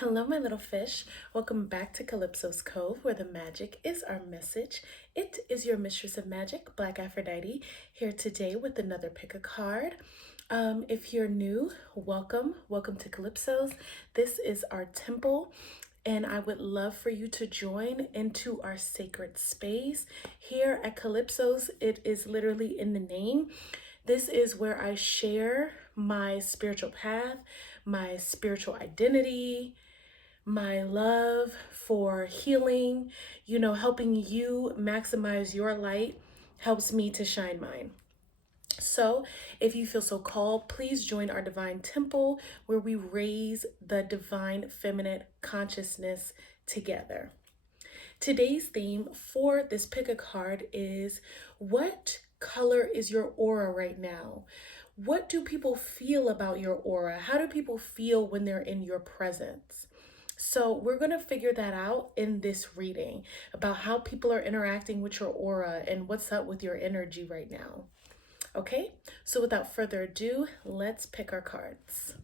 Hello, my little fish. Welcome back to Calypso's Cove, where the magic is our message. It is your mistress of magic, BlkAfroditee, here today with another pick a card. If you're new, welcome to Calypso's. This is our temple, and I would love for you to join into our sacred space. Here at Calypso's, it is literally in the name. This is where I share my spiritual path, my spiritual identity, my love for healing, helping you maximize your light helps me to shine mine. So, if you feel so called, please join our divine temple where we raise the divine feminine consciousness together. Today's theme for this pick a card is: what color is your aura right now? What do people feel about your aura? How do people feel when they're in your presence? So we're going to figure that out in this reading about how people are interacting with your aura and what's up with your energy right now. Okay, so without further ado, let's pick our cards.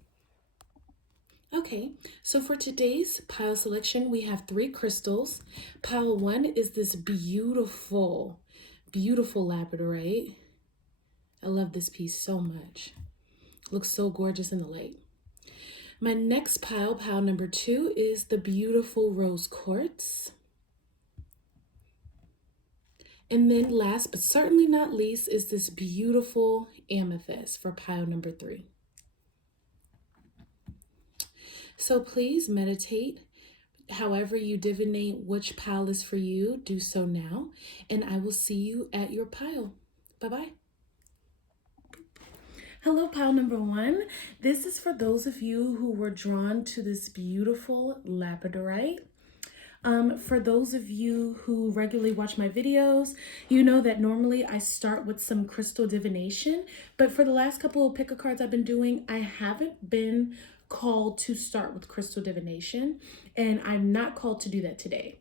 Okay, so for today's pile selection, we have 3 crystals. Pile 1 is this beautiful labradorite. I love this piece so much. Looks so gorgeous in the light. My next pile number 2, is the beautiful rose quartz. And then last but certainly not least is this beautiful amethyst for pile number 3. So please meditate. However you divinate which pile is for you, do so now. And I will see you at your pile. Bye-bye. Hello, pile number 1. This is for those of you who were drawn to this beautiful labradorite. For those of you who regularly watch my videos, you know that normally I start with some crystal divination, but for the last couple of pick-a cards I've been doing, I haven't been called to start with crystal divination, and I'm not called to do that today.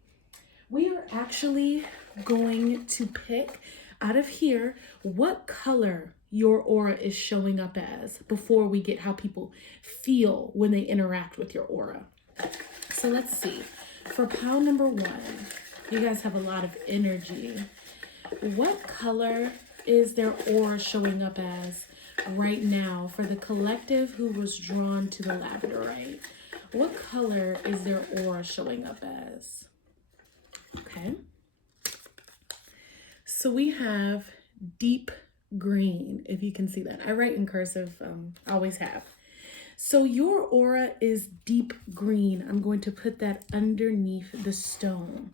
We are actually going to pick out of here what color your aura is showing up as before we get how people feel when they interact with your aura. So let's see. For pile number 1, you guys have a lot of energy. What color is their aura showing up as right now for the collective who was drawn to the labradorite? What color is their aura showing up as? Okay. So we have deep green, if you can see that. I write in cursive, always have. So your aura is deep green. I'm going to put that underneath the stone.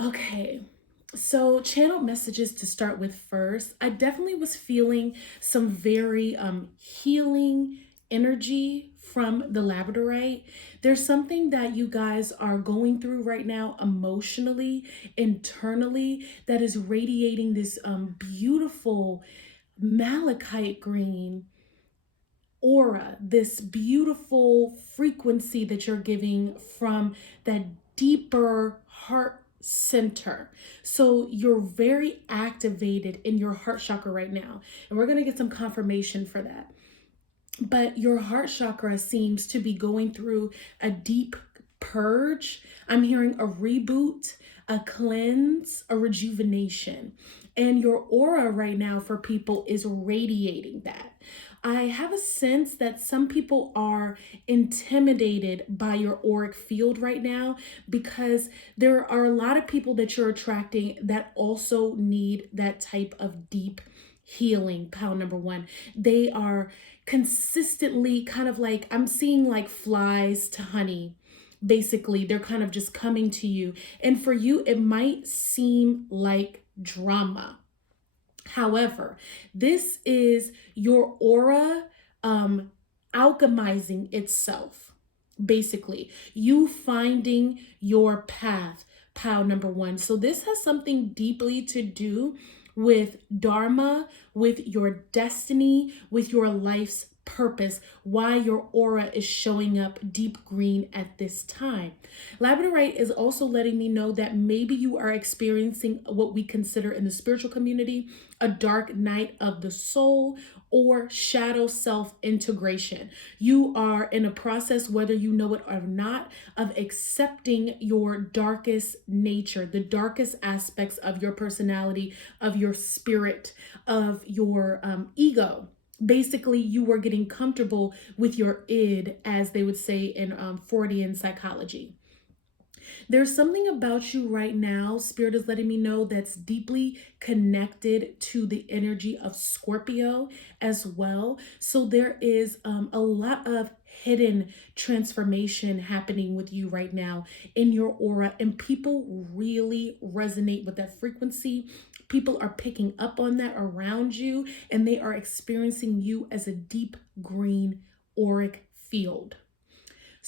Okay, so channel messages to start with first. I definitely was feeling some very healing energy from the labradorite. There's something that you guys are going through right now emotionally, internally, that is radiating this beautiful malachite green aura, this beautiful frequency that you're giving from that deeper heart center. So you're very activated in your heart chakra right now, and we're going to get some confirmation for that. But your heart chakra seems to be going through a deep purge. I'm hearing a reboot, a cleanse, a rejuvenation. And your aura right now for people is radiating that. I have a sense that some people are intimidated by your auric field right now because there are a lot of people that you're attracting that also need that type of deep healing. Pile number 1. They are consistently kind of like, I'm seeing like flies to honey. Basically, they're kind of just coming to you. And for you, it might seem like drama. However, this is your aura alchemizing itself. Basically, you finding your path, pile number 1. So this has something deeply to do with dharma, with your destiny, with your life's purpose, why your aura is showing up deep green at this time. Labradorite is also letting me know that maybe you are experiencing what we consider in the spiritual community a dark night of the soul or shadow self-integration. You are in a process, whether you know it or not, of accepting your darkest nature, the darkest aspects of your personality, of your spirit, of your ego. Basically, you were getting comfortable with your id, as they would say in Freudian psychology. There's something about you right now, Spirit is letting me know, that's deeply connected to the energy of Scorpio as well. So there is a lot of hidden transformation happening with you right now in your aura, and people really resonate with that frequency. People are picking up on that around you, and they are experiencing you as a deep green auric field.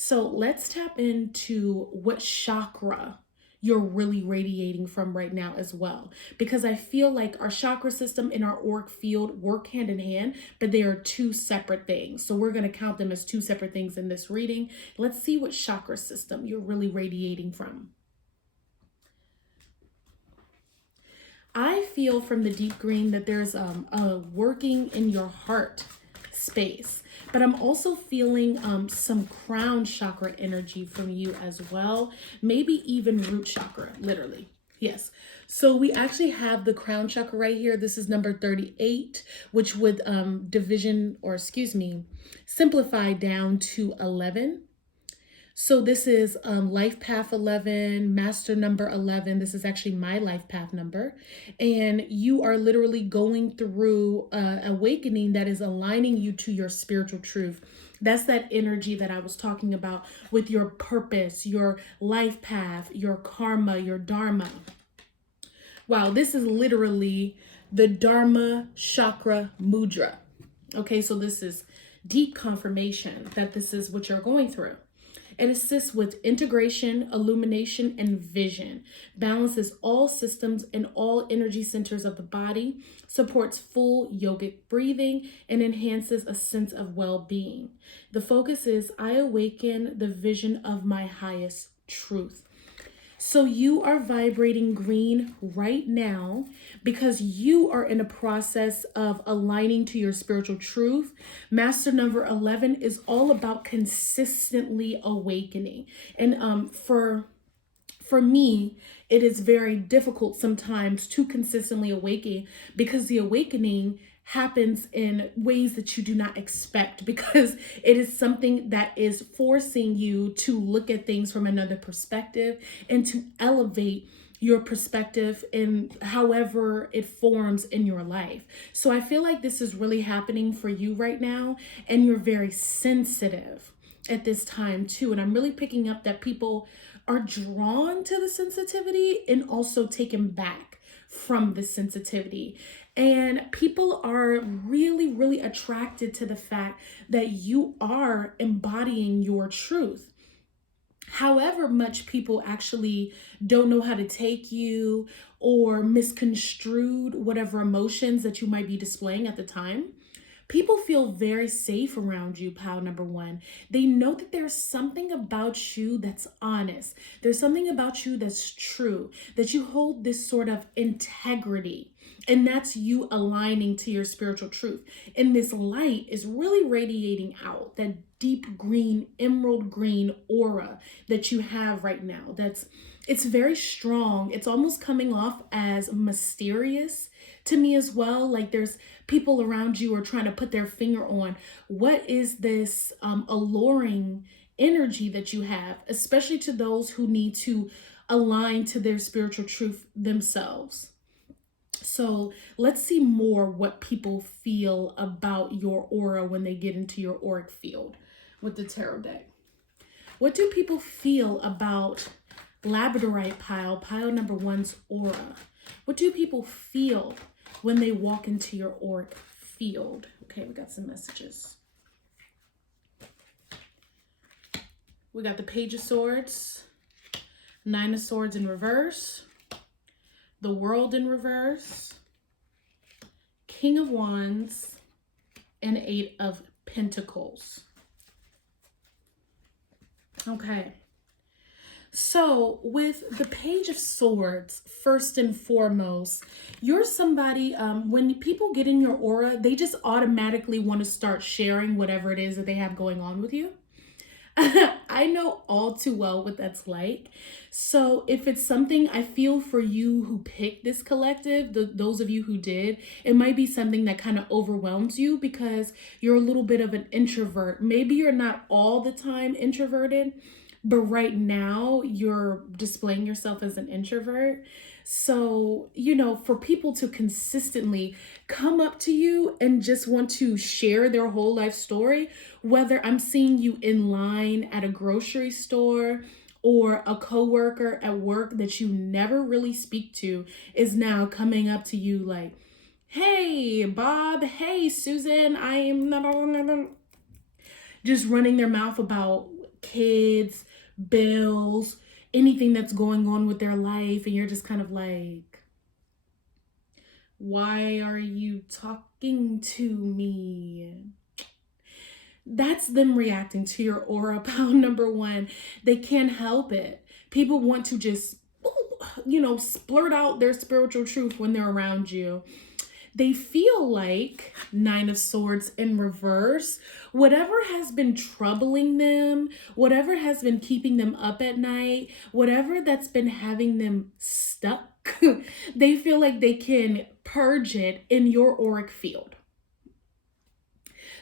So let's tap into what chakra you're really radiating from right now as well, because I feel like our chakra system and our auric field work hand in hand, but they are two separate things. So we're going to count them as two separate things in this reading. Let's see what chakra system you're really radiating from. I feel from the deep green that there's a working in your heart space, but I'm also feeling some crown chakra energy from you as well. Maybe even root chakra, literally. Yes. So we actually have the crown chakra right here. This is number 38, which would simplify down to 11. So this is life path 11, master number 11. This is actually my life path number. And you are literally going through awakening that is aligning you to your spiritual truth. That's that energy that I was talking about with your purpose, your life path, your karma, your dharma. Wow, this is literally the Dharma Chakra Mudra. Okay, so this is deep confirmation that this is what you're going through. It assists with integration, illumination, and vision, balances all systems and all energy centers of the body, supports full yogic breathing, and enhances a sense of well-being. The focus is, I awaken the vision of my highest truth. So you are vibrating green right now because you are in a process of aligning to your spiritual truth. Master number 11 is all about consistently awakening. And for me, it is very difficult sometimes to consistently awaken, because the awakening happens in ways that you do not expect, because it is something that is forcing you to look at things from another perspective and to elevate your perspective in however it forms in your life. So I feel like this is really happening for you right now, and you're very sensitive at this time too. And I'm really picking up that people are drawn to the sensitivity and also taken back from the sensitivity. And people are really, really attracted to the fact that you are embodying your truth. However much people actually don't know how to take you or misconstrued whatever emotions that you might be displaying at the time, people feel very safe around you, pile number one. They know that there's something about you that's honest. There's something about you that's true, that you hold this sort of integrity. And that's you aligning to your spiritual truth. And this light is really radiating out, that deep green, emerald green aura that you have right now. It's very strong. It's almost coming off as mysterious to me as well. Like there's people around you are trying to put their finger on what is this alluring energy that you have, especially to those who need to align to their spiritual truth themselves. So let's see more what people feel about your aura when they get into your auric field with the tarot deck. What do people feel about labradorite pile number one's aura? What do people feel when they walk into your auric field? Okay, we got some messages. We got the Page of Swords, Nine of Swords in reverse, the World in reverse, King of Wands, and Eight of Pentacles. Okay. So with the Page of Swords, first and foremost, you're somebody, when people get in your aura, they just automatically want to start sharing whatever it is that they have going on with you. I know all too well what that's like. So if it's something, I feel for you who picked this collective, those of you who did, it might be something that kind of overwhelms you because you're a little bit of an introvert. Maybe you're not all the time introverted, but right now you're displaying yourself as an introvert. So, you know, for people to consistently come up to you and just want to share their whole life story, whether I'm seeing you in line at a grocery store or a coworker at work that you never really speak to is now coming up to you like, hey, Bob, hey, Susan, I am just running their mouth about kids, bills, anything that's going on with their life, and you're just kind of like, why are you talking to me? That's them reacting to your aura. Pound number one, they can't help it. People want to just, you know, splurt out their spiritual truth when they're around you. They feel like, Nine of Swords in reverse, whatever has been troubling them, whatever has been keeping them up at night, whatever that's been having them stuck, they feel like they can purge it in your auric field.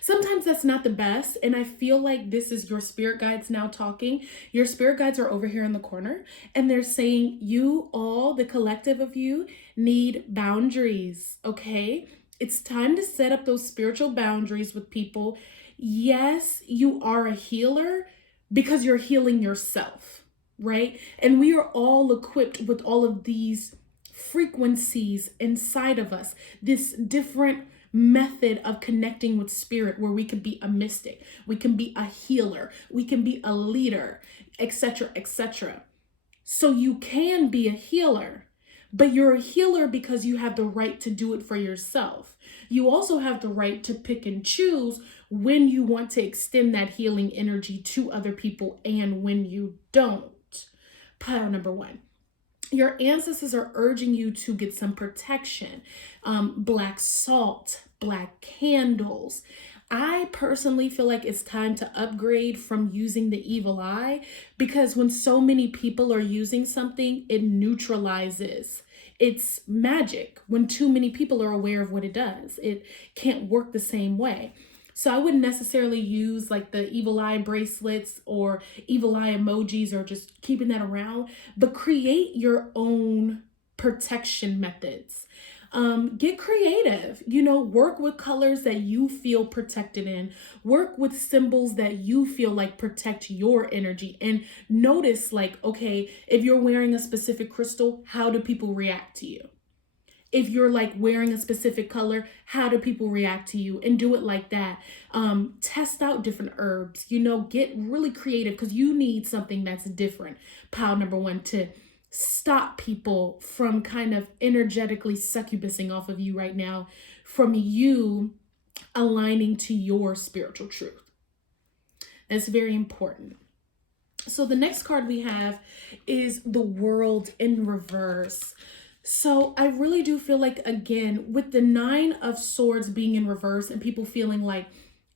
Sometimes that's not the best, and I feel like this is your spirit guides now talking. Your spirit guides are over here in the corner, and they're saying you all, the collective of you, need boundaries, okay? It's time to set up those spiritual boundaries with people. Yes, you are a healer because you're healing yourself, right? And we are all equipped with all of these frequencies inside of us, this different method of connecting with spirit where we can be a mystic, we can be a healer, we can be a leader, etc., etc. So you can be a healer, but you're a healer because you have the right to do it for yourself. You also have the right to pick and choose when you want to extend that healing energy to other people and when you don't. Pile number one. Your ancestors are urging you to get some protection. Black salt, black candles. I personally feel like it's time to upgrade from using the evil eye, because when so many people are using something, it neutralizes. It's magic. When too many people are aware of what it does, it can't work the same way. So I wouldn't necessarily use like the evil eye bracelets or evil eye emojis or just keeping that around, but create your own protection methods. Get creative, you know, work with colors that you feel protected in, work with symbols that you feel like protect your energy, and notice like, okay, if you're wearing a specific crystal, how do people react to you? If you're like wearing a specific color, how do people react to you? And do it like that. Test out different herbs, you know, get really creative because you need something that's different. Pile number one, to stop people from kind of energetically succubusing off of you right now, from you aligning to your spiritual truth. That's very important. So the next card we have is the World in reverse. So I really do feel like, again, with the Nine of Swords being in reverse and people feeling like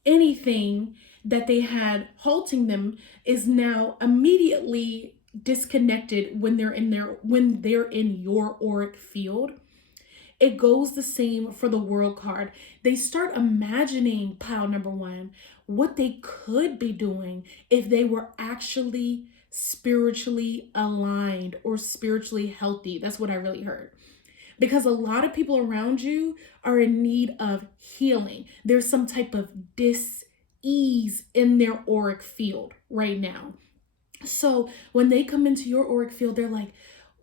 anything that they had halting them is now immediately disconnected when they're in your auric field. It goes the same for the World card. They start imagining, pile number one, what they could be doing if they were actually spiritually aligned or spiritually healthy. That's what I really heard. Because a lot of people around you are in need of healing. There's some type of dis-ease in their auric field right now. So when they come into your auric field, they're like,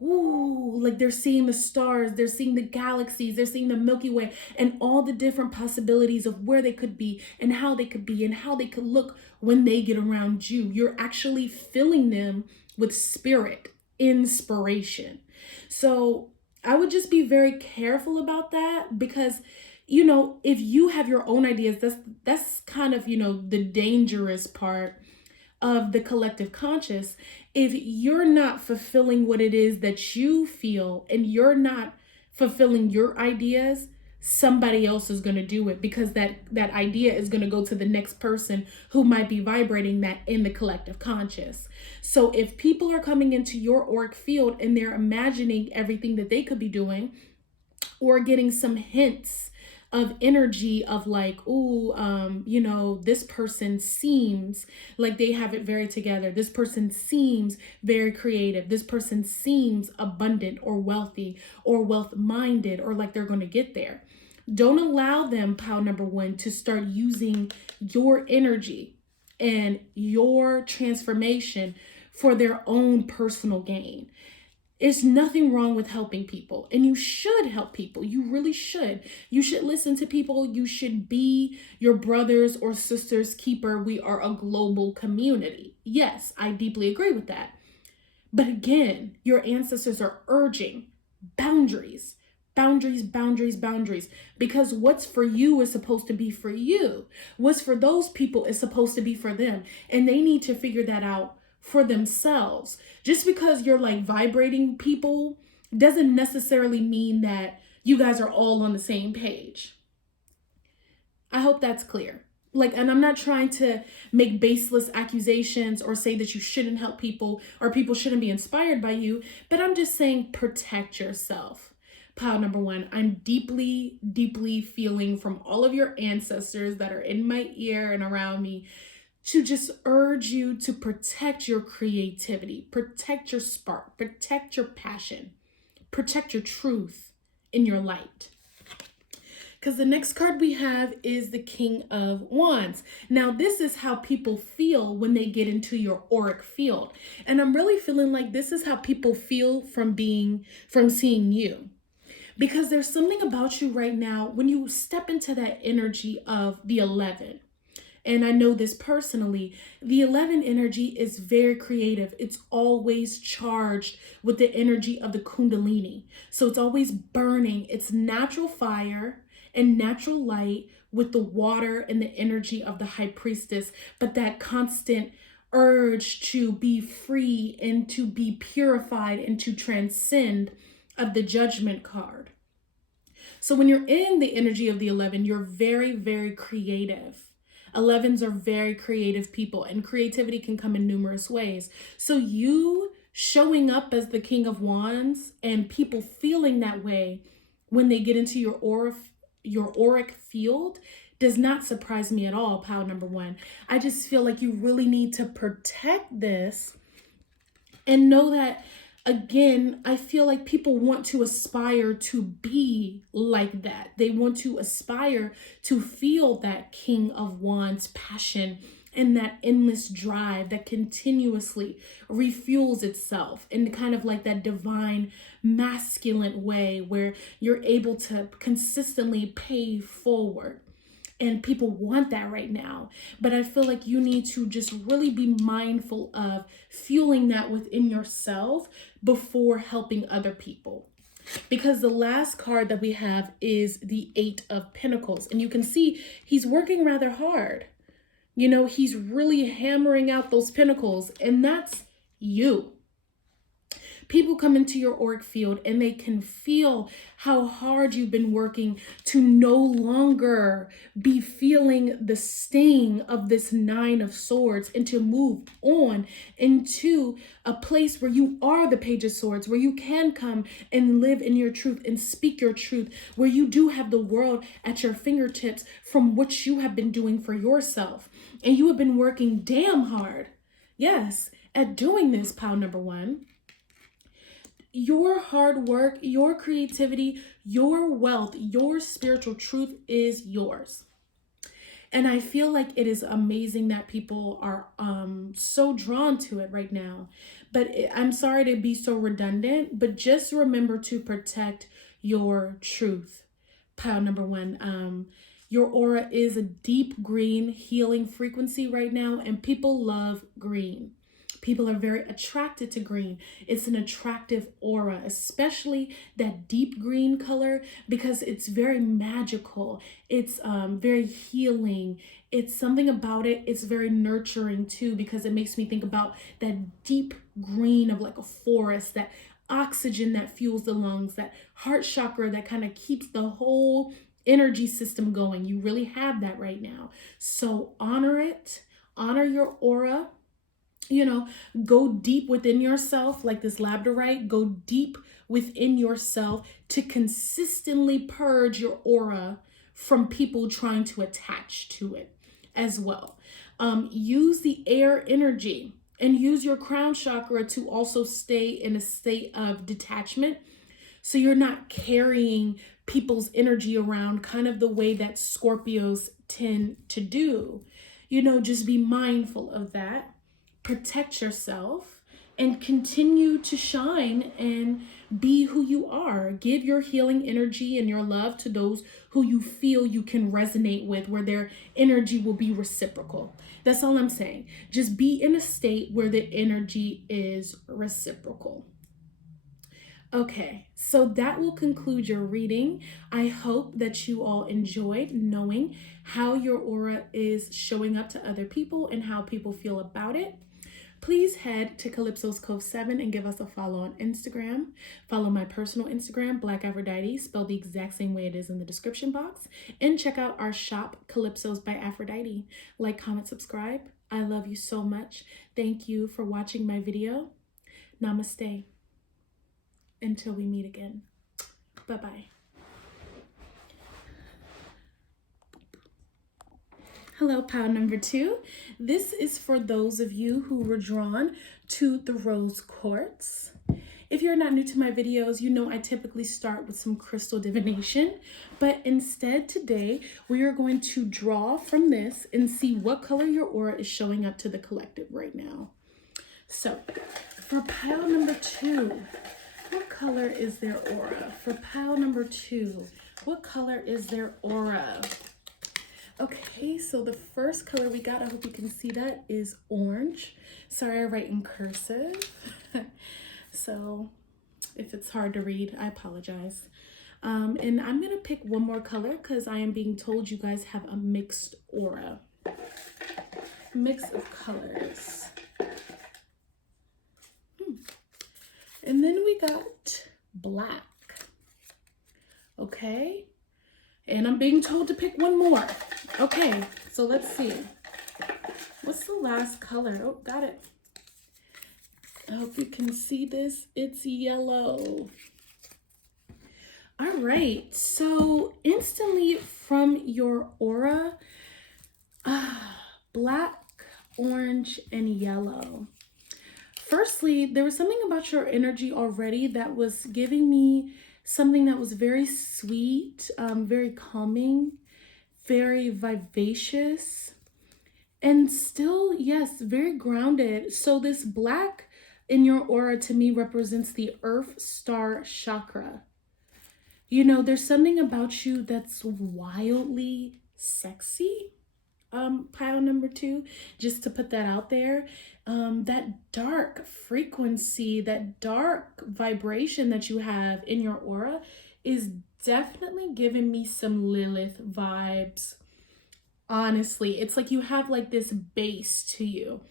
ooh, like they're seeing the stars, they're seeing the galaxies, they're seeing the Milky Way and all the different possibilities of where they could be and how they could be and how they could look when they get around you. You're actually filling them with spirit, inspiration. So I would just be very careful about that, because you know, if you have your own ideas, that's kind of, you know, the dangerous part of the collective conscious. If you're not fulfilling what it is that you feel and you're not fulfilling your ideas, somebody else is going to do it, because that idea is going to go to the next person who might be vibrating that in the collective conscious. So if people are coming into your auric field and they're imagining everything that they could be doing, or getting some hints of energy of like, oh, you know, this person seems like they have it very together. This person seems very creative. This person seems abundant or wealthy or wealth-minded, or like they're going to get there. Don't allow them, pile number one, to start using your energy and your transformation for their own personal gain. There's nothing wrong with helping people, and you should help people. You really should. You should listen to people. You should be your brother's or sister's keeper. We are a global community. Yes, I deeply agree with that. But again, your ancestors are urging boundaries, boundaries, boundaries, boundaries, because what's for you is supposed to be for you. What's for those people is supposed to be for them, and they need to figure that out for themselves. Just because you're like vibrating people doesn't necessarily mean that you guys are all on the same page. I hope that's clear. Like, and I'm not trying to make baseless accusations or say that you shouldn't help people or people shouldn't be inspired by you, but I'm just saying protect yourself. Pile number one, I'm deeply, deeply feeling from all of your ancestors that are in my ear and around me to just urge you to protect your creativity, protect your spark, protect your passion, protect your truth in your light. Because the next card we have is the King of Wands. Now, this is how people feel when they get into your auric field. And I'm really feeling like this is how people feel from seeing you. Because there's something about you right now when you step into that energy of the 11. And I know this personally, the 11 energy is very creative. It's always charged with the energy of the Kundalini. So it's always burning. It's natural fire and natural light with the water and the energy of the High Priestess, but that constant urge to be free and to be purified and to transcend of the Judgment card. So when you're in the energy of the 11, you're very, very creative. 11s are very creative people, and creativity can come in numerous ways. So you showing up as the King of Wands and people feeling that way when they get into your auric field does not surprise me at all, pile number one. I just feel like you really need to protect this and know that, again, I feel like people want to aspire to be like that. They want to aspire to feel that King of Wands passion and that endless drive that continuously refuels itself in kind of like that divine masculine way where you're able to consistently pay forward. And people want that right now. But I feel like you need to just really be mindful of fueling that within yourself before helping other people. Because the last card that we have is the 8 of Pentacles. And you can see he's working rather hard. You know, he's really hammering out those pentacles. And that's you. People come into your auric field and they can feel how hard you've been working to no longer be feeling the sting of this 9 of Swords and to move on into a place where you are the Page of Swords, where you can come and live in your truth and speak your truth, where you do have the world at your fingertips from what you have been doing for yourself. And you have been working damn hard, yes, at doing this, pile number one. Your hard work, your creativity, your wealth, your spiritual truth is yours. And I feel like it is amazing that people are so drawn to it right now. But I'm sorry to be so redundant, but just remember to protect your truth. Pile number one. Your aura is a deep green healing frequency right now, and people love green. People are very attracted to green. It's an attractive aura, especially that deep green color, because it's very magical. It's very healing. It's something about it. It's very nurturing too, because it makes me think about that deep green of like a forest, that oxygen that fuels the lungs, that heart chakra that kind of keeps the whole energy system going. You really have that right now. So honor it, honor your aura. You know, go deep within yourself, like this labradorite. Go deep within yourself to consistently purge your aura from people trying to attach to it as well. Use the air energy and use your crown chakra to also stay in a state of detachment. So you're not carrying people's energy around kind of the way that Scorpios tend to do. You know, just be mindful of that. Protect yourself and continue to shine and be who you are. Give your healing energy and your love to those who you feel you can resonate with, where their energy will be reciprocal. That's all I'm saying. Just be in a state where the energy is reciprocal. Okay, so that will conclude your reading. I hope that you all enjoyed knowing how your aura is showing up to other people and how people feel about it. Please head to Calypso's Cove 7 and give us a follow on Instagram. Follow my personal Instagram, BlkAfroditee, spelled the exact same way it is in the description box. And check out our shop, Calypso's by Aphrodite. Like, comment, subscribe. I love you so much. Thank you for watching my video. Namaste. Until we meet again. Bye-bye. Hello, pile number 2. This is for those of you who were drawn to the rose quartz. If you're not new to my videos, you know I typically start with some crystal divination, but instead today we are going to draw from this and see what color your aura is showing up to the collective right now. So for pile number 2, what color is their aura? For pile number 2, what color is their aura? Okay, so the first color we got, I hope you can see that, is orange. Sorry, I write in cursive. So if it's hard to read, I apologize. And I'm gonna pick one more color because I am being told you guys have a mixed aura. Mix of colors. And then we got black. Okay. And I'm being told to pick one more. Okay, so let's see. What's the last color? Oh, got it. I hope you can see this. It's yellow. All right, so instantly from your aura, black, orange, and yellow. Firstly, there was something about your energy already that was giving me something that was very sweet, very calming, very vivacious, and still, yes, very grounded. So this black in your aura to me represents the Earth Star Chakra. You know, there's something about you that's wildly sexy. Pile number 2, just to put that out there. That dark frequency, that dark vibration that you have in your aura is definitely giving me some Lilith vibes. Honestly, it's like you have like this base to you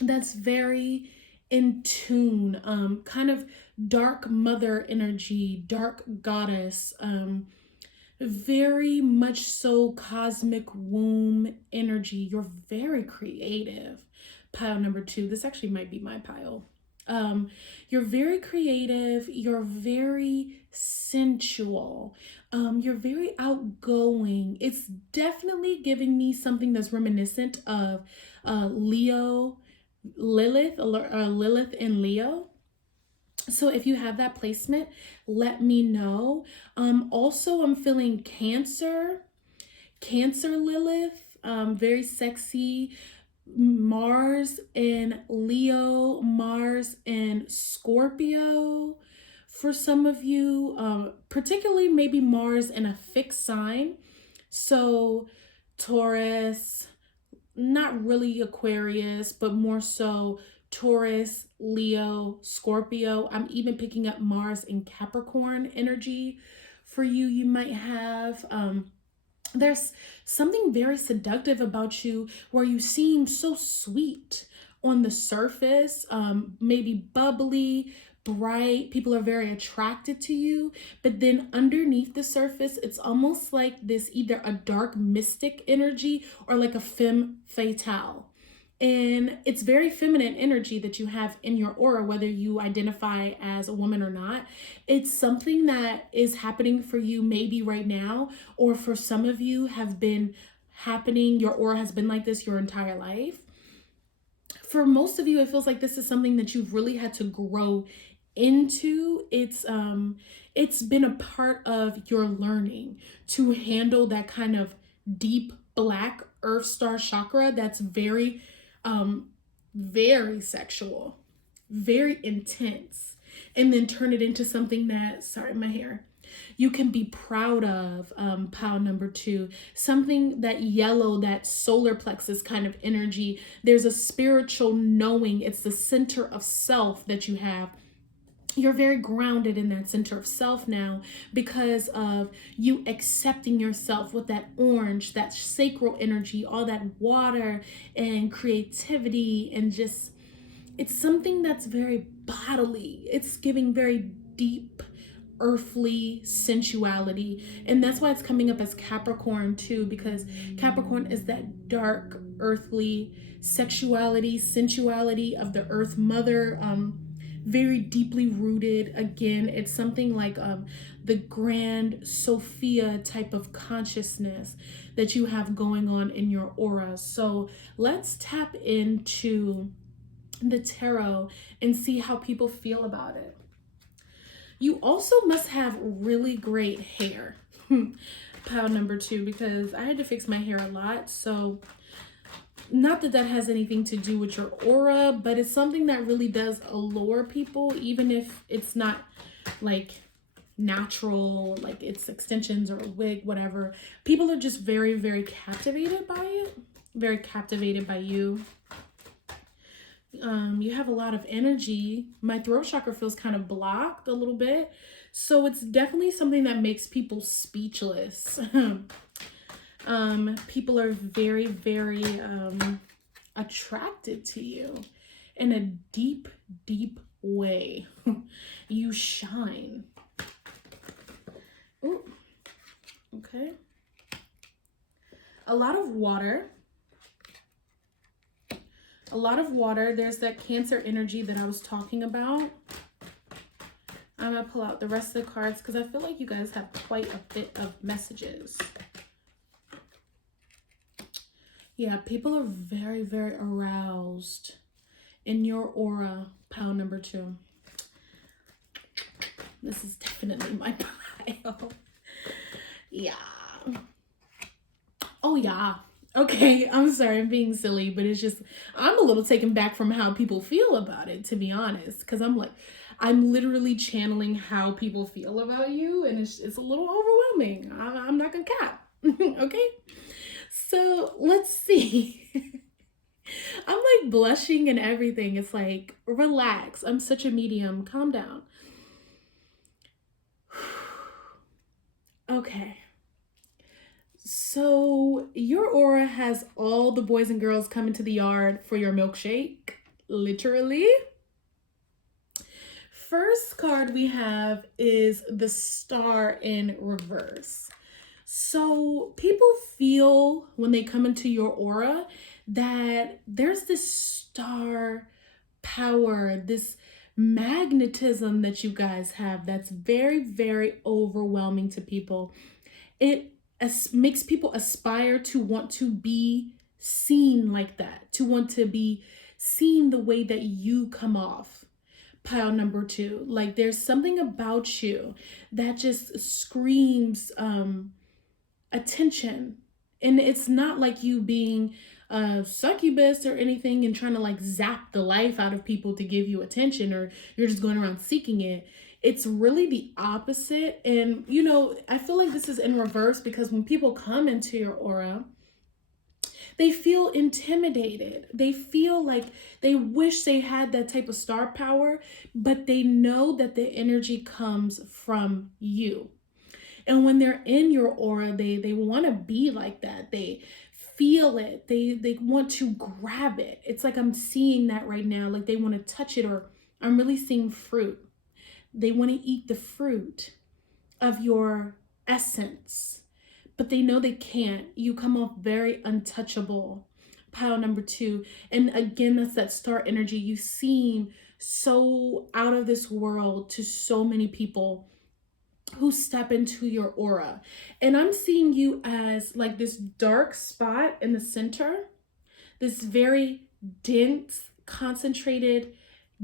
that's very in tune, kind of dark mother energy, dark goddess, very much so cosmic womb energy. You're very creative. Pile number 2, this actually might be my pile. You're very creative, you're very sensual, you're very outgoing. It's definitely giving me something that's reminiscent of Lilith and Leo. So if you have that placement, let me know. Also, I'm feeling Cancer Lilith, very sexy. Mars and Leo, Mars and Scorpio for some of you, particularly maybe Mars in a fixed sign. So Taurus, not really Aquarius, but more so Taurus, Leo, Scorpio. I'm even picking up Mars and Capricorn energy for you. You might have, there's something very seductive about you where you seem so sweet on the surface, maybe bubbly, bright. People are very attracted to you, but then underneath the surface, it's almost like this, either a dark mystic energy or like a femme fatale. And it's very feminine energy that you have in your aura, whether you identify as a woman or not. It's something that is happening for you maybe right now, or for some of you have been happening. Your aura has been like this your entire life. For most of you, it feels like this is something that you've really had to grow into. It's been a part of your learning to handle that kind of deep black earth star chakra that's very sexual, very intense, and then turn it into something that, sorry, my hair, you can be proud of. Pile number 2, something that yellow, that solar plexus kind of energy. There's a spiritual knowing. It's the center of self that you have. You're very grounded in that center of self now because of you accepting yourself with that orange, that sacral energy, all that water and creativity, and just, it's something that's very bodily. It's giving very deep earthly sensuality, and that's why it's coming up as Capricorn too, because Capricorn is that dark earthly sexuality, sensuality of the earth mother, very deeply rooted. Again, it's something like the grand Sophia type of consciousness that you have going on in your aura. So let's tap into the tarot and see how people feel about it. You also must have really great hair. Pile number 2, because I had to fix my hair a lot. So not that that has anything to do with your aura, but it's something that really does allure people, even if it's not like natural, like it's extensions or a wig, whatever. People are just very, very captivated by it, very captivated by you. You have a lot of energy. My throat chakra feels kind of blocked a little bit. So it's definitely something that makes people speechless. People are very, very attracted to you in a deep, deep way. You shine. Ooh. Okay. A lot of water. A lot of water. There's that Cancer energy that I was talking about. I'm going to pull out the rest of the cards because I feel like you guys have quite a bit of messages. Yeah, people are very, very aroused in your aura, pile number 2. This is definitely my pile. Yeah. Oh, yeah. Okay, I'm sorry, I'm being silly, but it's just, I'm a little taken back from how people feel about it, to be honest, because I'm like, I'm literally channeling how people feel about you, and it's a little overwhelming. I'm not gonna cap. Okay, so let's see. I'm like blushing and everything. It's like, relax. I'm such a medium. Calm down. Okay. So your aura has all the boys and girls coming to the yard for your milkshake, literally. First card we have is the Star in reverse. So people feel when they come into your aura that there's this star power, this magnetism that you guys have that's very, very overwhelming to people. It makes people aspire to want to be seen like that, to want to be seen the way that you come off. Pile number 2, like there's something about you that just screams attention, and it's not like you being a succubus or anything and trying to like zap the life out of people to give you attention, or you're just going around seeking it. It's really the opposite. And, you know, I feel like this is in reverse because when people come into your aura, They feel intimidated. They feel like they wish they had that type of star power, but they know that the energy comes from you. And when they're in your aura, they want to be like that. They feel it. They want to grab it. It's like I'm seeing that right now. Like they want to touch it, or I'm really seeing fruit. They want to eat the fruit of your essence, but they know they can't. You come off very untouchable. Pile number 2. And again, that's that star energy. You seem so out of this world to so many people who step into your aura. And I'm seeing you as like this dark spot in the center, this very dense, concentrated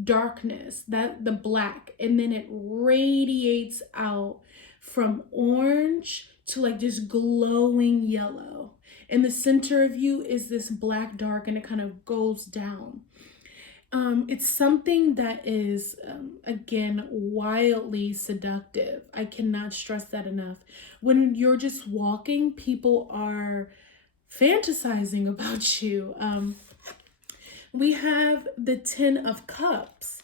darkness, that the black, and then it radiates out from orange to like this glowing yellow. In the center of you is this black dark, and it kind of goes down. It's something that is, again, wildly seductive. I cannot stress that enough. When you're just walking, people are fantasizing about you. We have the 10 of Cups.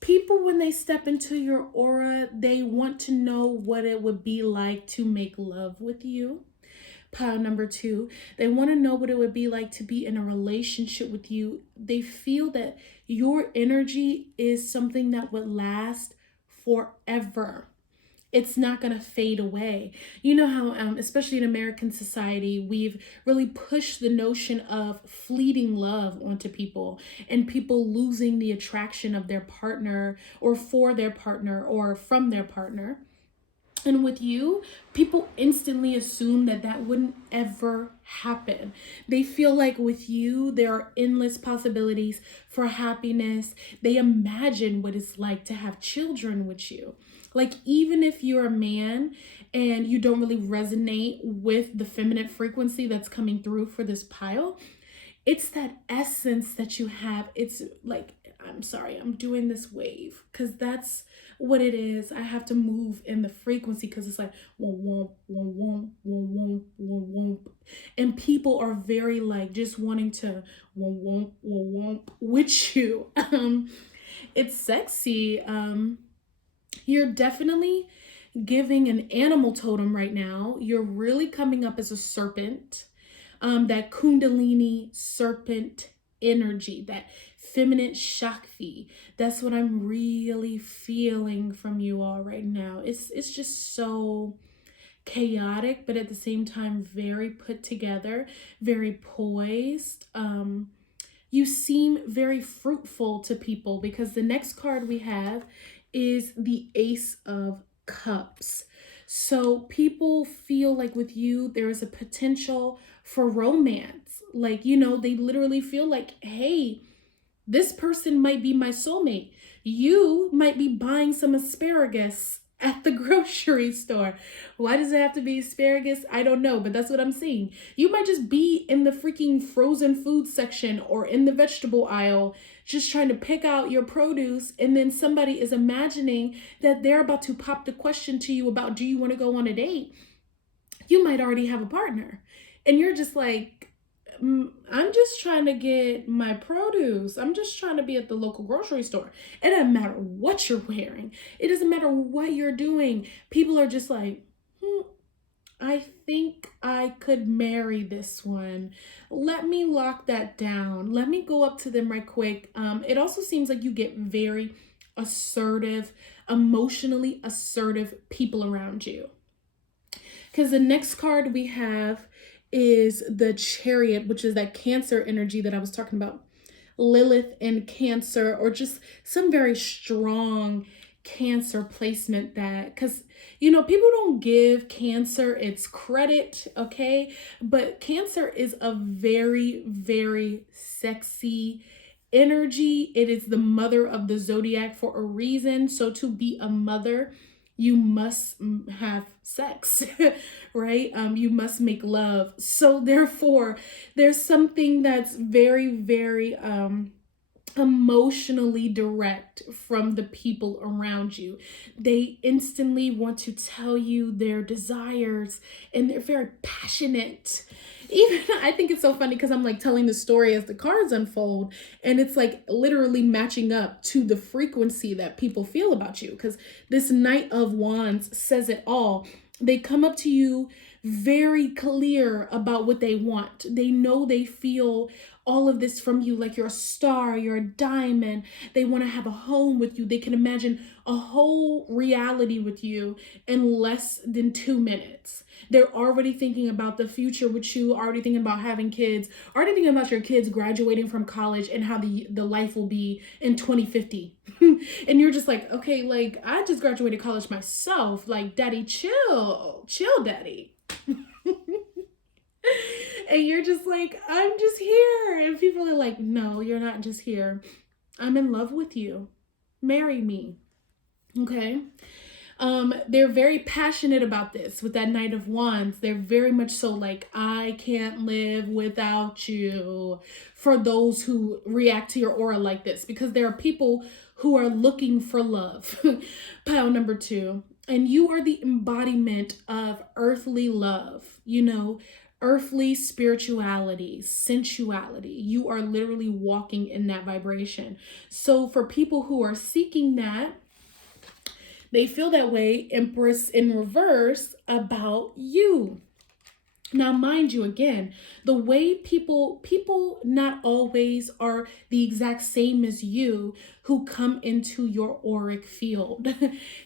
People, when they step into your aura, they want to know what it would be like to make love with you. Pile number 2, they want to know what it would be like to be in a relationship with you. They feel that your energy is something that would last forever. It's not going to fade away. You know how, especially in American society, we've really pushed the notion of fleeting love onto people, and people losing the attraction of their partner, or for their partner, or from their partner. And with you, people instantly assume that that wouldn't ever happen. They feel like with you, there are endless possibilities for happiness. They imagine what it's like to have children with you. Like, even if you're a man and you don't really resonate with the feminine frequency that's coming through for this pile, it's that essence that you have. It's like, I'm sorry, I'm doing this wave because that's what it is. I have to move in the frequency because it's like womp, womp, womp, womp, womp, womp, womp. And people are very like just wanting to womp, womp, womp, womp with you. It's sexy. You're definitely giving an animal totem right now. You're really coming up as a serpent. That Kundalini serpent energy, that feminine Shakti. That's what I'm really feeling from you all right now. It's just so chaotic, but at the same time, very put together, very poised. You seem very fruitful to people because the next card we have is the Ace of Cups. So people feel like with you, there is a potential for romance. Like, you know, they literally feel like, hey, this person might be my soulmate. You might be buying some asparagus at the grocery store. Why does it have to be asparagus? I don't know, but that's what I'm seeing. You might just be in the freaking frozen food section or in the vegetable aisle, just trying to pick out your produce, and then somebody is imagining that they're about to pop the question to you about, do you want to go on a date? You might already have a partner, and you're just like, I'm just trying to get my produce. I'm just trying to be at the local grocery store. It doesn't matter what you're wearing. It doesn't matter what you're doing. People are just like, I think I could marry this one. Let me lock that down. Let me go up to them right quick. It also seems like you get very assertive, emotionally assertive people around you. Because the next card we have is the Chariot, which is that Cancer energy that I was talking about. Lilith and Cancer, or just some very strong Cancer placement, that, because, you know, people don't give Cancer its credit, okay? But Cancer is a very, very sexy energy. It is the mother of the zodiac for a reason. So to be a mother, you must have sex, right? You must make love. So therefore, there's something that's very, very emotionally direct from the people around you. They instantly want to tell you their desires, and they're very passionate. even I think it's so funny because I'm like telling the story as the cards unfold, and it's like literally matching up to the frequency that people feel about you, because this Knight of Wands says it all. They come up to you very clear about what they want. They know, they feel all of this from you, like you're a star, you're a diamond. They want to have a home with you. They can imagine a whole reality with you in less than 2 minutes. They're already thinking about the future with you, already thinking about having kids, already thinking about your kids graduating from college and how the life will be in 2050. And you're just like, okay, like I just graduated college myself. Like, daddy, chill, daddy. And you're just like, I'm just here. And people are like, no, you're not just here. I'm in love with you. Marry me. Okay. They're very passionate about this with that Knight of Wands. They're very much so like, I can't live without you, for those who react to your aura like this, because there are people who are looking for love. Pile number 2. And you are the embodiment of earthly love, you know, earthly spirituality, sensuality. You are literally walking in that vibration. So for people who are seeking that, they feel that way, Empress in reverse, about you. Now, mind you, again, the way people not always are the exact same as you who come into your auric field.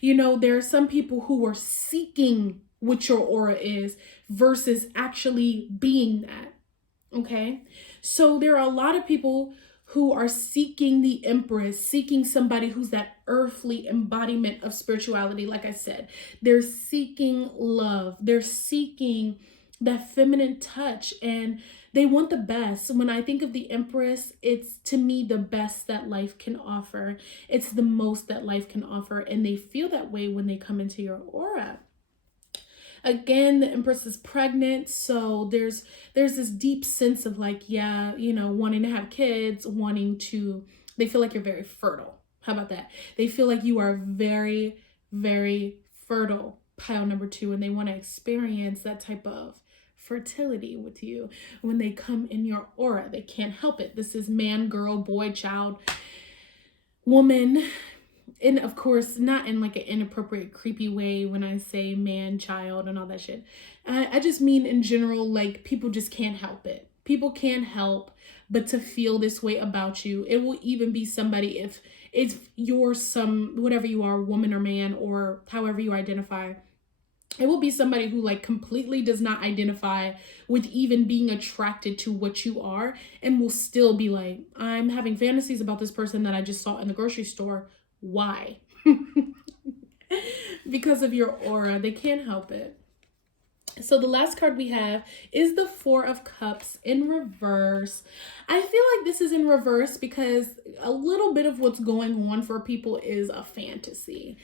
You know, there are some people who are seeking what your aura is versus actually being that. Okay? So there are a lot of people who are seeking the Empress, seeking somebody who's that earthly embodiment of spirituality. Like I said, they're seeking love. They're seeking that feminine touch, and they want the best. When I think of the Empress, it's to me the best that life can offer. It's the most that life can offer, and they feel that way when they come into your aura. Again, the Empress is pregnant, so there's this deep sense of like, yeah, you know, wanting to have kids, they feel like you're very fertile. How about that? They feel like you are very, very fertile, pile number 2, and they want to experience that type of fertility with you when they come in your aura. They can't help it. This is man, girl, boy, child, woman. And of course, not in like an inappropriate, creepy way when I say man, child, and all that shit. I just mean in general, like people just can't help it. People can't help but to feel this way about you. It will even be somebody, if you're whatever you are, woman or man, or however you identify, it will be somebody who like completely does not identify with even being attracted to what you are, and will still be like, I'm having fantasies about this person that I just saw in the grocery store. Why? Because of your aura. They can't help it. So the last card we have is the 4 of Cups in reverse. I feel like this is in reverse because a little bit of what's going on for people is a fantasy.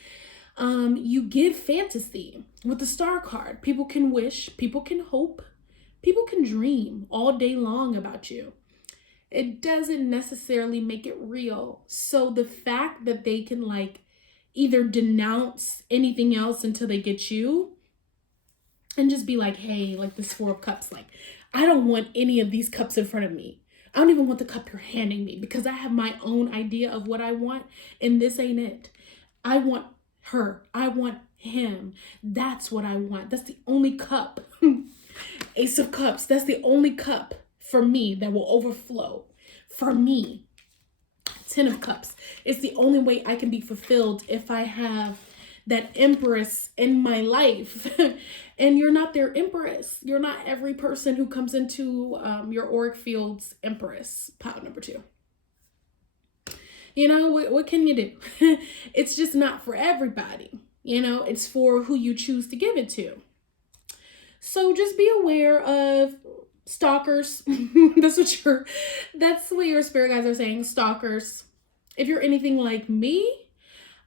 You give fantasy with the Star card. People can wish, people can hope, people can dream all day long about you. It doesn't necessarily make it real. So the fact that they can like either denounce anything else until they get you and just be like, hey, like this 4 of Cups, like I don't want any of these cups in front of me. I don't even want the cup you're handing me because I have my own idea of what I want, and this ain't it. I want her. I want him. That's what I want. That's the only cup. Ace of Cups. That's the only cup for me that will overflow. For me. 10 of Cups. It's the only way I can be fulfilled if I have that Empress in my life. And you're not their Empress. You're not every person who comes into your auric field's Empress. Pile number 2. You know, what can you do? It's just not for everybody. You know, it's for who you choose to give it to. So just be aware of stalkers. That's what your spirit guides are saying. Stalkers. If you're anything like me,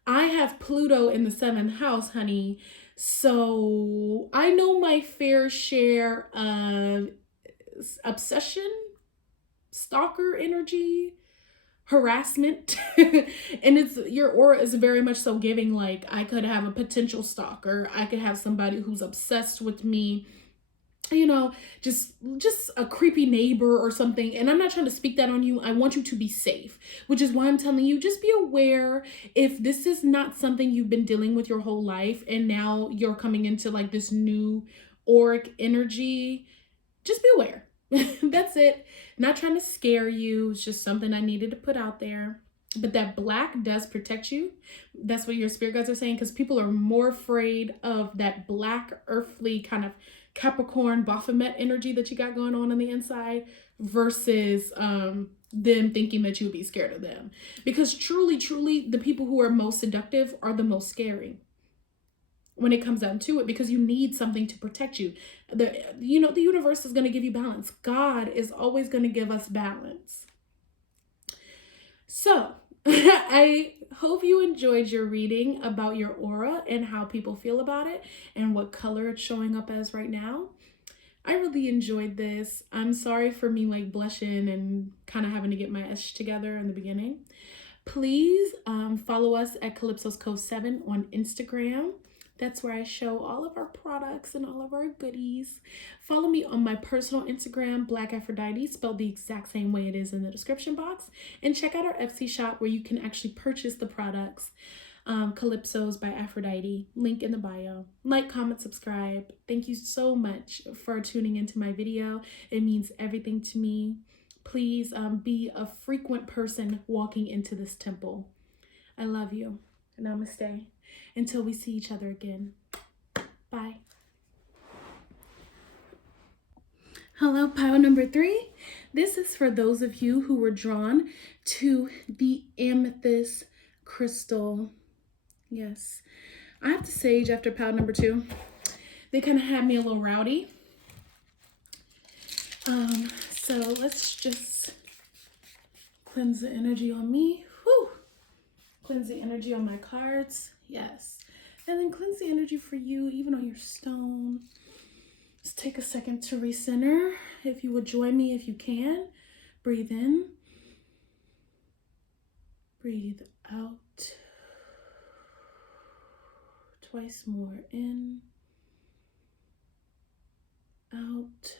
I have Pluto in the 7th house, honey. So I know my fair share of obsession, stalker energy, harassment. And your aura is very much so giving like I could have a potential stalker. I could have somebody who's obsessed with me you know, just a creepy neighbor or something. And I'm not trying to speak that on you. I want you to be safe, which is why I'm telling you, just be aware if this is not something you've been dealing with your whole life and now you're coming into like this new auric energy. Just be aware. That's it. Not trying to scare you. It's just something I needed to put out there. But that black does protect you. That's what your spirit guides are saying, because people are more afraid of that black, earthly kind of Capricorn, Baphomet energy that you got going on the inside versus them thinking that you would be scared of them. Because truly, truly, the people who are most seductive are the most scary when it comes down to it, because you need something to protect you. The universe is going to give you balance. God is always going to give us balance. So I hope you enjoyed your reading about your aura and how people feel about it and what color it's showing up as right now. I really enjoyed this. I'm sorry for me like blushing and kind of having to get my ish together in the beginning. Please follow us at Calypso's Cove 7 on Instagram. That's where I show all of our products and all of our goodies. Follow me on my personal Instagram, BlkAfroditee, spelled the exact same way it is in the description box. And check out our Etsy shop where you can actually purchase the products. Calypso's by Aphrodite. Link in the bio. Like, comment, subscribe. Thank you so much for tuning into my video. It means everything to me. Please be a frequent person walking into this temple. I love you. Namaste. Until we see each other again. Bye. Hello, pile number 3. This is for those of you who were drawn to the amethyst crystal. Yes. I have to sage after pile number 2. They kind of had me a little rowdy. So let's just cleanse the energy on me. Whew. Cleanse the energy on my cards. Yes. And then cleanse the energy for you, even on your stone. Just take a second to recenter. If you would join me if you can. Breathe in. Breathe out. Twice more in. Out.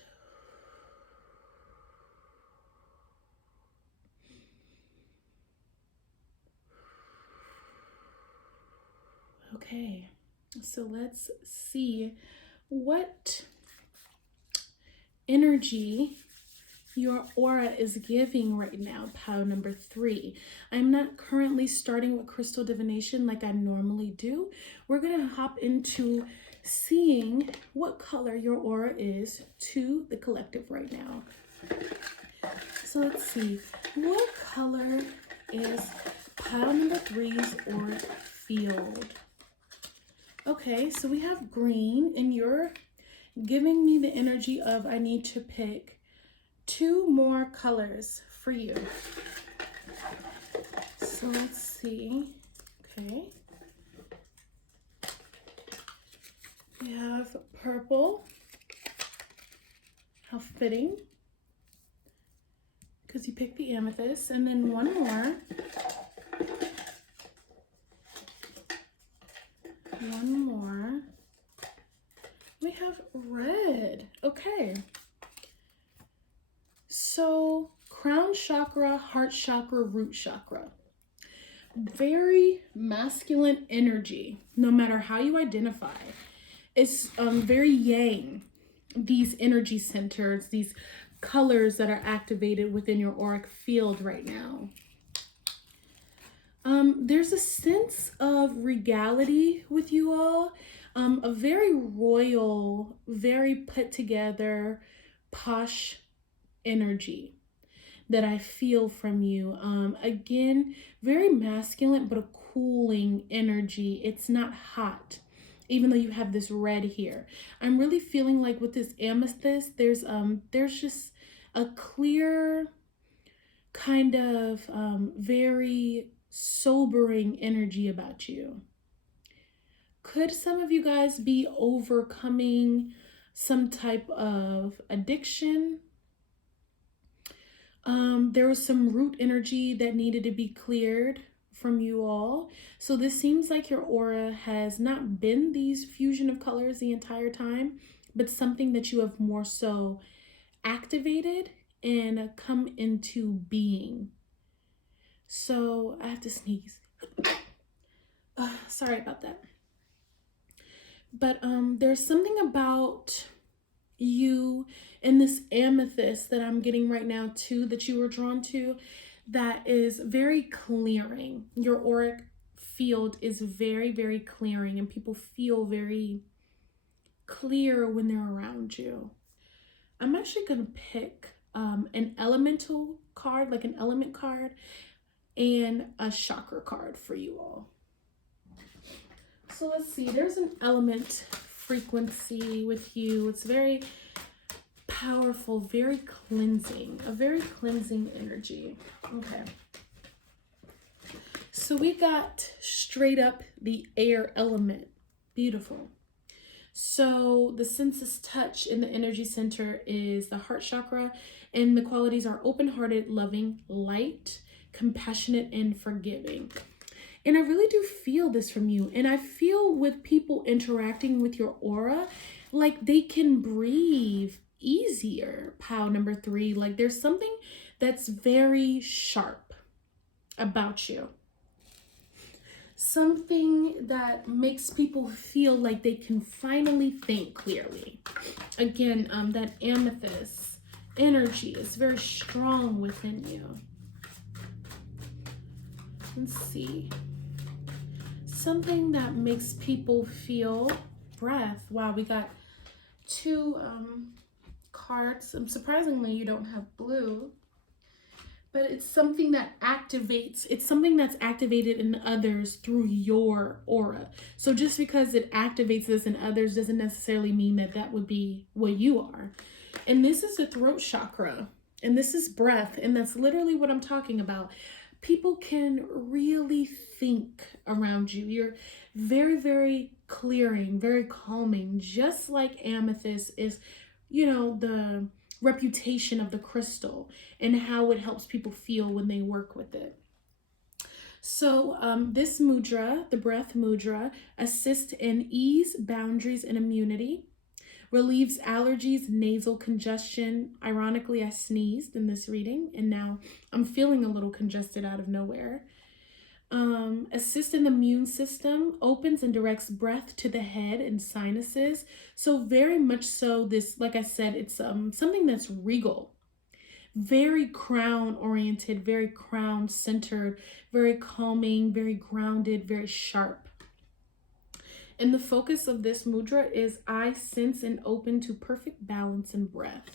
Okay, so let's see what energy your aura is giving right now, pile number 3. I'm not currently starting with crystal divination like I normally do. We're going to hop into seeing what color your aura is to the collective right now. So let's see, what color is pile number 3's auric field? Okay, so we have green, and you're giving me the energy of I need to pick 2 more colors for you. So let's see. Okay. We have purple. How fitting. Because you picked the amethyst. And then one more. One more. We have red. Okay. So crown chakra, heart chakra, root chakra. Very masculine energy, no matter how you identify. It's very yang, these energy centers, these colors that are activated within your auric field right now. There's a sense of regality with you all, a very royal, very put together, posh energy that I feel from you. Again, very masculine, but a cooling energy. It's not hot, even though you have this red here. I'm really feeling like with this amethyst, there's just a clear kind of very sobering energy about you. Could some of you guys be overcoming some type of addiction? There was some root energy that needed to be cleared from you all. So this seems like your aura has not been these fusion of colors the entire time, but something that you have more so activated and come into being. So I have to sneeze. Sorry about that. But there's something about you and this amethyst that I'm getting right now too, that you were drawn to, that is very clearing. Your auric field is very, very clearing, and people feel very clear when they're around you. I'm actually going to pick an elemental card, like an element card, and a chakra card for you all. So let's see, there's an element frequency with you. It's very powerful, very cleansing, a very cleansing energy. Okay. So we got straight up the air element. Beautiful. So the senses touch in the energy center is the heart chakra, and the qualities are open-hearted, loving, light, compassionate, and forgiving. And I really do feel this from you. And I feel with people interacting with your aura, like they can breathe easier. Pile number 3, like there's something that's very sharp about you. Something that makes people feel like they can finally think clearly. Again, that amethyst energy is very strong within you. Let's see. Something that makes people feel breath. Wow, we got 2 cards. Surprisingly, you don't have blue. But it's something that activates, it's something that's activated in others through your aura. So just because it activates this in others doesn't necessarily mean that that would be what you are. And this is the throat chakra, and this is breath, and that's literally what I'm talking about. People can really think around you. You're very, very clearing, very calming, just like amethyst is, you know, the reputation of the crystal and how it helps people feel when they work with it. So this mudra, the breath mudra, assists in ease, boundaries, and immunity, relieves allergies, nasal congestion. Ironically, I sneezed in this reading, and now I'm feeling a little congested out of nowhere. Assists in the immune system, opens and directs breath to the head and sinuses. So very much so this, like I said, it's something that's regal, very crown oriented, very crown centered, very calming, very grounded, very sharp. And the focus of this mudra is I sense and open to perfect balance and breath.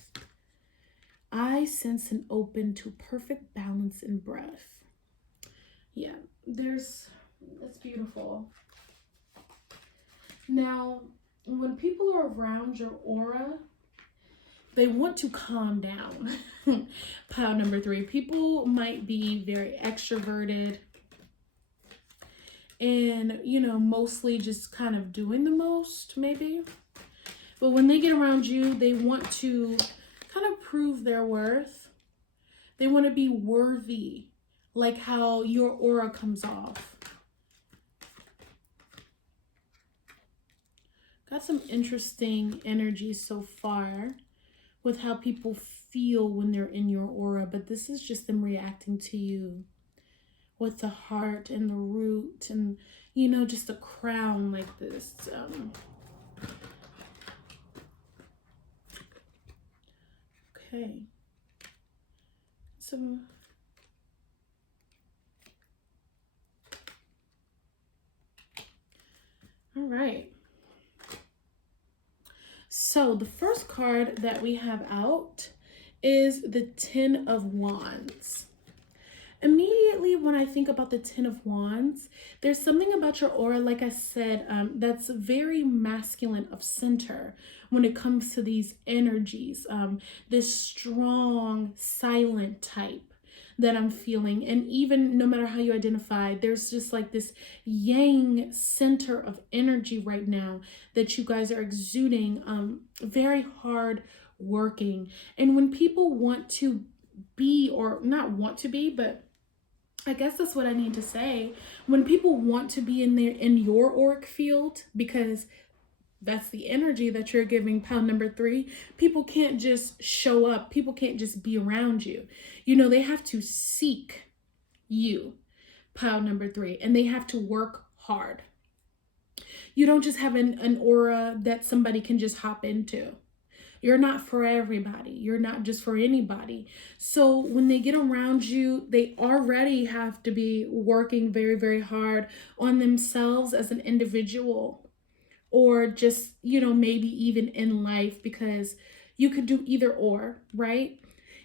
I sense and open to perfect balance and breath. Yeah, that's beautiful. Now, when people are around your aura, they want to calm down. Pile number 3, people might be very extroverted and, you know, mostly just kind of doing the most, maybe. But when they get around you, they want to kind of prove their worth. They want to be worthy, like how your aura comes off. Got some interesting energy so far with how people feel when they're in your aura, but this is just them reacting to you with the heart and the root and, you know, just a crown like this. Okay. So all right. So the first card that we have out is the 10 of Wands. Immediately when I think about the 10 of Wands, there's something about your aura, like I said, that's very masculine of center when it comes to these energies, this strong, silent type that I'm feeling. And even no matter how you identify, there's just like this yang center of energy right now that you guys are exuding, very hard working. And when people want to be, or not want to be, but I guess that's what I need to say. When people want to be in your auric field, because That's the energy that you're giving. Pile number 3, people can't just show up. People can't just be around you. You know, they have to seek you. Pile number 3, and they have to work hard. You don't just have an aura that somebody can just hop into. You're not for everybody. You're not just for anybody. So when they get around you, they already have to be working very, very hard on themselves as an individual, or just, you know, maybe even in life, because you could do either or, right?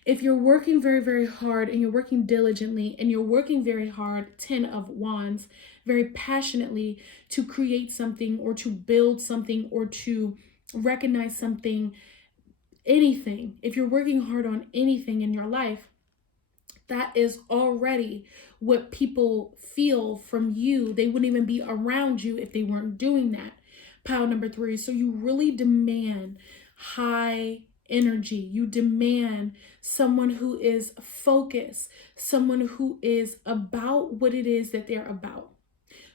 If you're working very, very hard and you're working diligently and you're working very hard, 10 of Wands, very passionately to create something or to build something or to recognize something, anything, if you're working hard on anything in your life, that is already what people feel from you. They wouldn't even be around you if they weren't doing that. Pile number 3. So you really demand high energy. You demand someone who is focused, someone who is about what it is that they're about.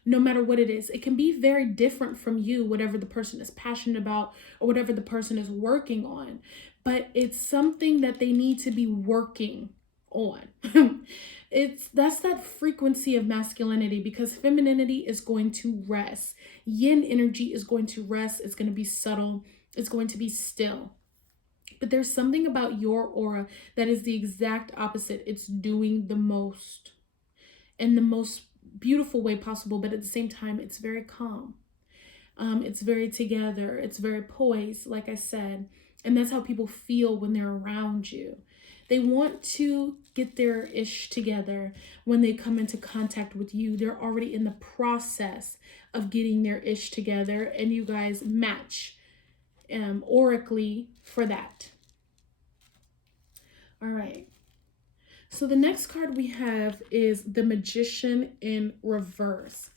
No matter what it is, it can be very different from you, whatever the person is passionate about or whatever the person is working on, but it's something that they need to be working on. That's that frequency of masculinity, because femininity is going to rest. Yin energy is going to rest. It's going to be subtle. It's going to be still. But there's something about your aura that is the exact opposite. It's doing the most in the most beautiful way possible, but at the same time, it's very calm. It's very together. It's very poised, like I said. And that's how people feel when they're around you. They want to get their ish together when they come into contact with you. They're already in the process of getting their ish together, and you guys match aurically for that. All right. So the next card we have is the Magician in reverse.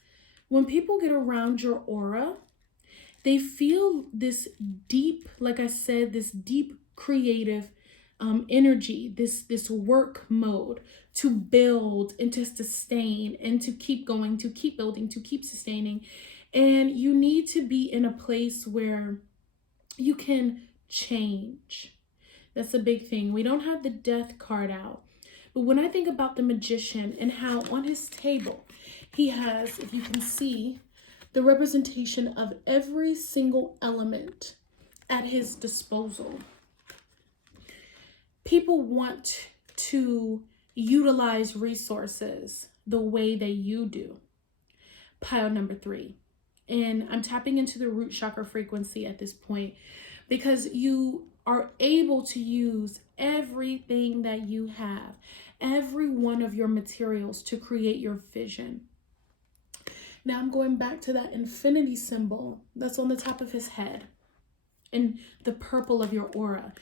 When people get around your aura, they feel this deep, like I said, this deep creative energy, this work mode to build and to sustain and to keep going, to keep building, to keep sustaining. And you need to be in a place where you can change. That's a big thing. We don't have the Death card out. But when I think about the Magician and how on his table he has, if you can see, the representation of every single element at his disposal. People want to utilize resources the way that you do. Pile number 3. And I'm tapping into the root chakra frequency at this point, because you are able to use everything that you have, every one of your materials to create your vision. Now I'm going back to that infinity symbol that's on the top of his head and the purple of your aura.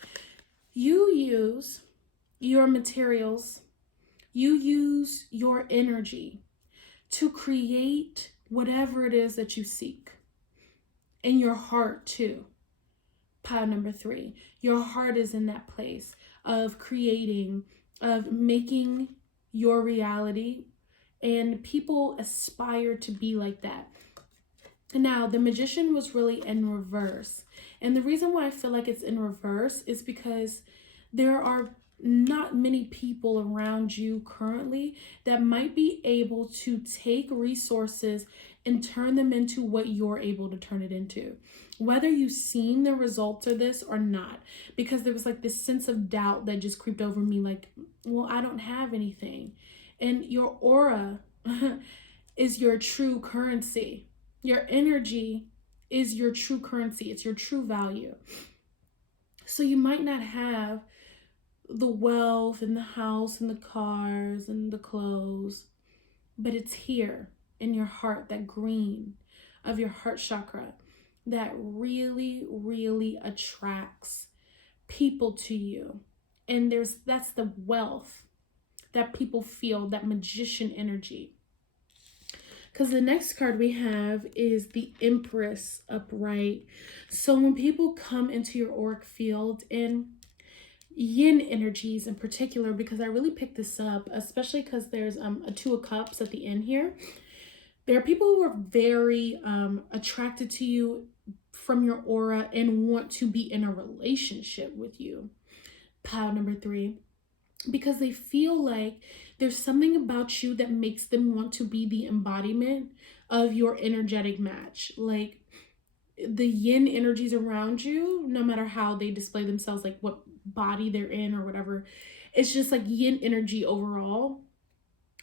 You use your materials, you use your energy to create whatever it is that you seek. And your heart too. Pile number 3. Your heart is in that place of creating, of making your reality, and people aspire to be like that. Now, the Magician was really in reverse. And the reason why I feel like it's in reverse is because there are not many people around you currently that might be able to take resources and turn them into what you're able to turn it into. Whether you've seen the results of this or not, because there was like this sense of doubt that just creeped over me, like, well, I don't have anything. And your aura is your true currency. Your energy is your true currency. It's your true value. So you might not have the wealth and the house and the cars and the clothes, but it's here in your heart, that green of your heart chakra that really, really attracts people to you. And that's the wealth that people feel, that magician energy. Because the next card we have is the Empress upright. So when people come into your auric field, and yin energies in particular, because I really picked this up, especially because there's a 2 of cups at the end here. There are people who are very attracted to you from your aura and want to be in a relationship with you. Pile number 3, because they feel like there's something about you that makes them want to be the embodiment of your energetic match. Like the yin energies around you, no matter how they display themselves, like what body they're in or whatever, it's just like yin energy overall.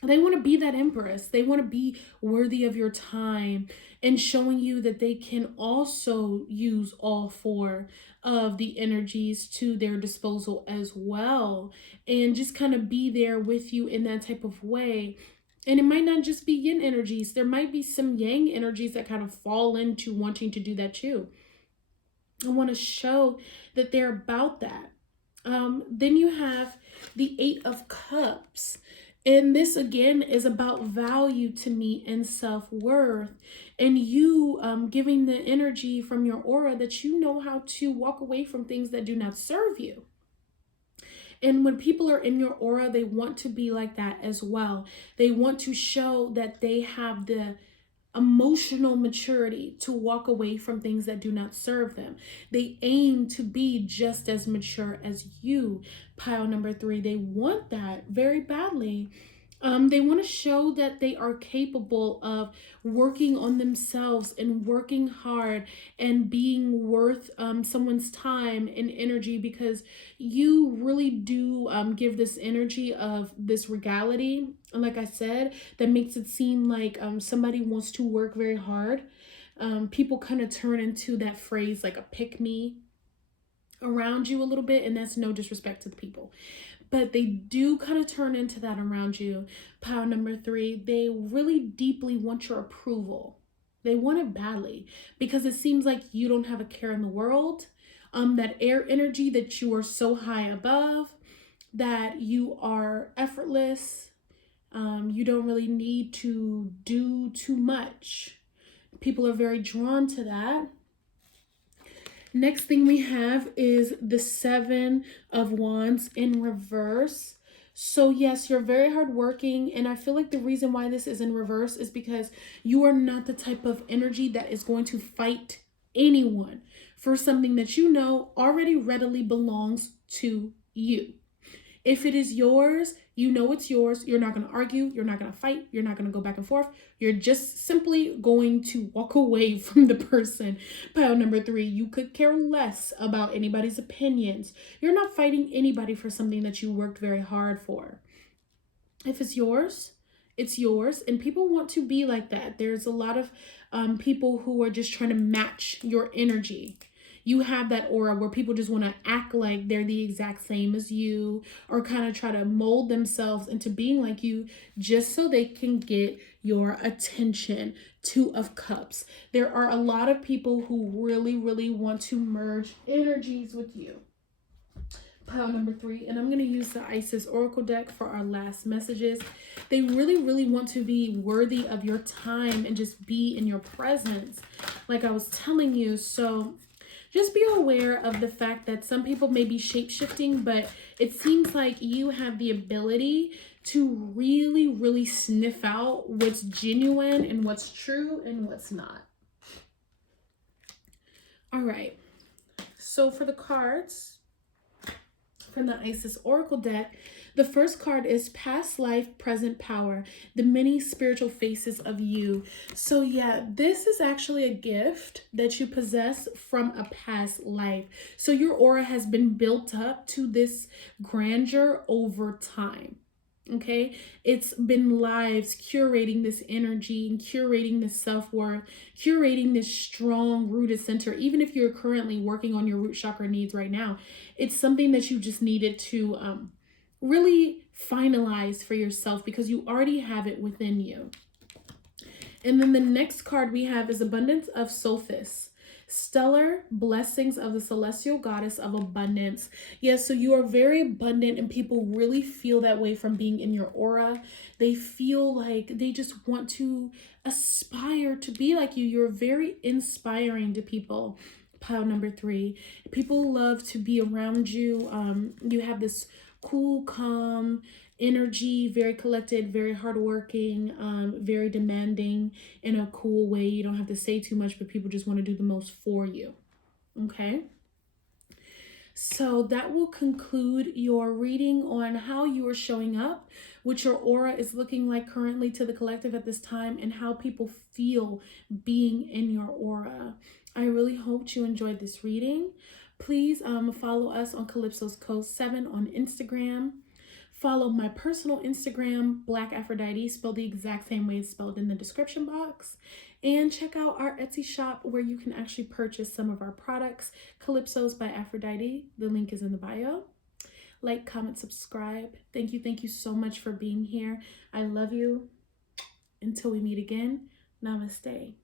They want to be that empress. They want to be worthy of your time and showing you that they can also use all 4 of the energies to their disposal as well, and just kind of be there with you in that type of way. And it might not just be yin energies. There might be some yang energies that kind of fall into wanting to do that too. I want to show that they're about that. Then you have the 8 of Cups. And this again is about value to me and self-worth, and you giving the energy from your aura that you know how to walk away from things that do not serve you. And when people are in your aura, they want to be like that as well. They want to show that they have the emotional maturity to walk away from things that do not serve them. They aim to be just as mature as you. Pile number 3, they want that very badly. They want to show that they are capable of working on themselves and working hard and being worth someone's time and energy, because you really do give this energy of this regality. And like I said, that makes it seem like somebody wants to work very hard. People kind of turn into that phrase like a pick me around you a little bit, and that's no disrespect to the people. But they do kind of turn into that around you. Pile number 3, they really deeply want your approval. They want it badly because it seems like you don't have a care in the world. That air energy that you are so high above, that you are effortless. You don't really need to do too much. People are very drawn to that. Next thing we have is the 7 of Wands in reverse. So yes, you're very hardworking, and I feel like the reason why this is in reverse is because you are not the type of energy that is going to fight anyone for something that you know already readily belongs to you. If it is yours, you know it's yours. You're not going to argue. You're not going to fight. You're not going to go back and forth. You're just simply going to walk away from the person. Pile number 3, you could care less about anybody's opinions. You're not fighting anybody for something that you worked very hard for. If it's yours, it's yours. And people want to be like that. There's a lot of people who are just trying to match your energy. You have that aura where people just want to act like they're the exact same as you, or kind of try to mold themselves into being like you just so they can get your attention. 2 of Cups. There are a lot of people who really, really want to merge energies with you. Pile number 3, and I'm going to use the Isis Oracle deck for our last messages. They really, really want to be worthy of your time and just be in your presence, like I was telling you. So just be aware of the fact that some people may be shape-shifting, but it seems like you have the ability to really, really sniff out what's genuine and what's true and what's not. All right. So for the cards from the Isis Oracle deck, the first card is Past Life, Present Power, the many spiritual faces of you. So yeah, this is actually a gift that you possess from a past life. So your aura has been built up to this grandeur over time. Okay, it's been lives curating this energy and curating this self-worth, curating this strong rooted center. Even if you're currently working on your root chakra needs right now, it's something that you just needed to really finalize for yourself because you already have it within you. And then the next card we have is Abundance of Sophis. Stellar blessings of the celestial goddess of abundance. Yes, so you are very abundant and people really feel that way from being in your aura. They feel like they just want to aspire to be like you. You're very inspiring to people. pile number 3. People love to be around you. You have this cool, calm energy, very collected, very hardworking, very demanding in a cool way. You don't have to say too much, but people just want to do the most for you. Okay? So that will conclude your reading on how you are showing up, what your aura is looking like currently to the collective at this time, and how people feel being in your aura. I really hope you enjoyed this reading. Please follow us on Calypso's Code 7 on Instagram. Follow my personal Instagram, BlkAfroditee, spelled the exact same way it's spelled in the description box. And check out our Etsy shop where you can actually purchase some of our products, Calypsos by Aphrodite. The link is in the bio. Like, comment, subscribe. Thank you so much for being here. I love you. Until we meet again, namaste.